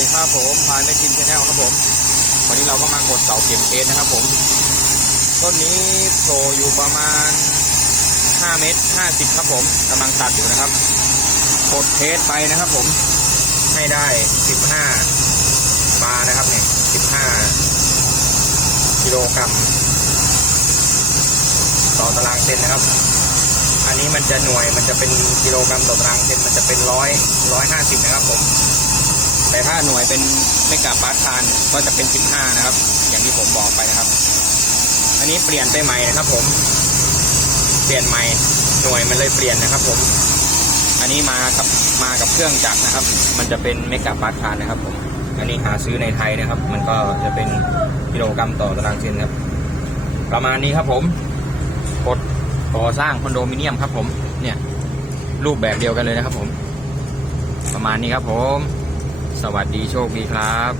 ดีครับผมพายไม่กินชาแนลครับผม วันนี้เราก็มากดเสาเข็มเทสนะครับผม ต้นนี้โผล่อยู่ประมาณ 5 เมตร 50 ครับผมกำลังตัดอยู่นะครับ กดเทสไปนะครับผม ให้ได้ 15 บานะครับเนี่ย 15 กิโลกรัมต่อตารางเซนนะครับ อันนี้มันจะหน่วยมันจะเป็นกิโลกรัมต่อตารางเซนมันจะเป็นร้อยร้อยห้าสิบนะครับผม แต่ถ้าหน่วยเป็นเมกะปาร์ทานก็จะเป็น 15 นะครับ อย่างที่ผมบอกไปนะครับ อันนี้เปลี่ยนไปใหม่นะครับ ผม เปลี่ยนใหม่หน่วยมันเลยเปลี่ยนนะครับ ผม อันนี้มากับมากับเครื่องจักรนะครับ มันจะเป็นเมกะปาร์ทานนะครับผมอันนี้หาซื้อในไทยนะครับ มันก็จะเป็นกิโลกรัมต่อตารางเซนครับ ประมาณนี้ครับผมกดก่อสร้างคอนโดมิเนียมครับผม เนี่ย รูปแบบเดียวกันเลยนะครับผม ประมาณนี้ครับผม สวัสดีโชคดีครับ